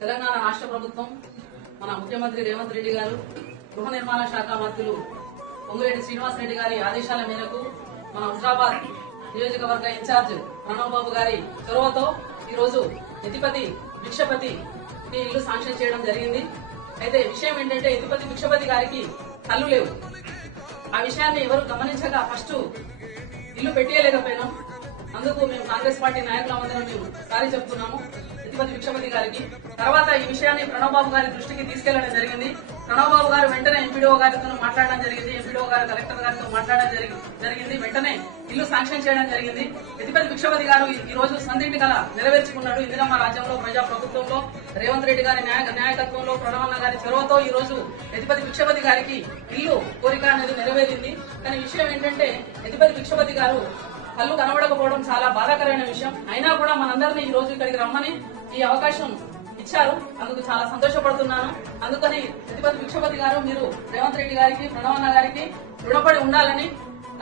తెలంగాణ రాష్ట్ర ప్రభుత్వం మన ముఖ్యమంత్రి రేవంత్ రెడ్డి గారు గృహ నిర్మాణ శాఖ మంత్రులు పొంగులేటి శ్రీనివాస్ రెడ్డి గారి ఆదేశాల మేరకు మన హుజరాబాద్ నియోజకవర్గ ఇన్ఛార్జ్ ప్రణవ్ బాబు గారి చొరవతో ఈ రోజు యతిపతి భిక్షపతి ఇల్లు శాంక్షన్ చేయడం జరిగింది. అయితే విషయం ఏంటంటే యతిపతి భిక్షపతి గారికి కళ్ళు లేవు. ఆ విషయాన్ని ఎవరు గమనించగా ఫస్ట్ ఇల్లు పెట్టేయలేకపోయినాం. అందుకు మేము కాంగ్రెస్ పార్టీ నాయకులందరం మేము సారీ చెప్తున్నాము యతిపతి భిక్షపతి గారికి. తర్వాత ఈ విషయాన్ని ప్రణవ్ బాబు గారి దృష్టికి తీసుకెళ్లడం జరిగింది. ప్రణవ్ బాబు గారు వెంటనే ఎంపీడీఓ గారితో మాట్లాడడం జరిగింది. ఎంపీడీఓ గారు కలెక్టర్ గారితో మాట్లాడడం జరిగింది. వెంటనే ఇల్లు శాంక్షన్ చేయడం జరిగింది. యతిపతి భిక్షపతి గారు ఈ రోజు సందింటి కళ నెరవేర్చుకున్నాడు. ఇందిరమ్మ రాజ్యంలో ప్రజా ప్రభుత్వంలో రేవంత్ రెడ్డి గారి నాయకత్వంలో ప్రణవన్న గారి చొరవతో ఈ రోజు యతిపతి భిక్షపతి గారికి ఇల్లు కోరిక అనేది నెరవేరింది. కానీ విషయం ఏంటంటే యతిపతి భిక్షపతి గారు కళ్ళు కనబడకపోవడం చాలా బాధాకరమైన విషయం. అయినా కూడా మనందరినీ ఈ రోజు ఇక్కడికి రమ్మని ఈ అవకాశం ఇచ్చారు. అందుకు చాలా సంతోషపడుతున్నాను. అందుకని యతిపతి భిక్షపతి గారు మీరు రేవంత్ రెడ్డి గారికి ప్రణవన్న గారికి రుణపడి ఉండాలని,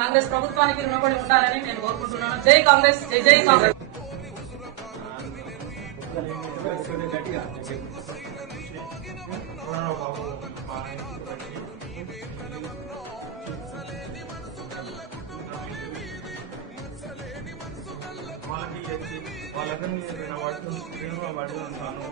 కాంగ్రెస్ ప్రభుత్వానికి రుణపడి ఉండాలని నేను కోరుకుంటున్నాను. జై కాంగ్రెస్, జై జై కాంగ్రెస్. వాళ్ళకి నేను పడుతున్నాను.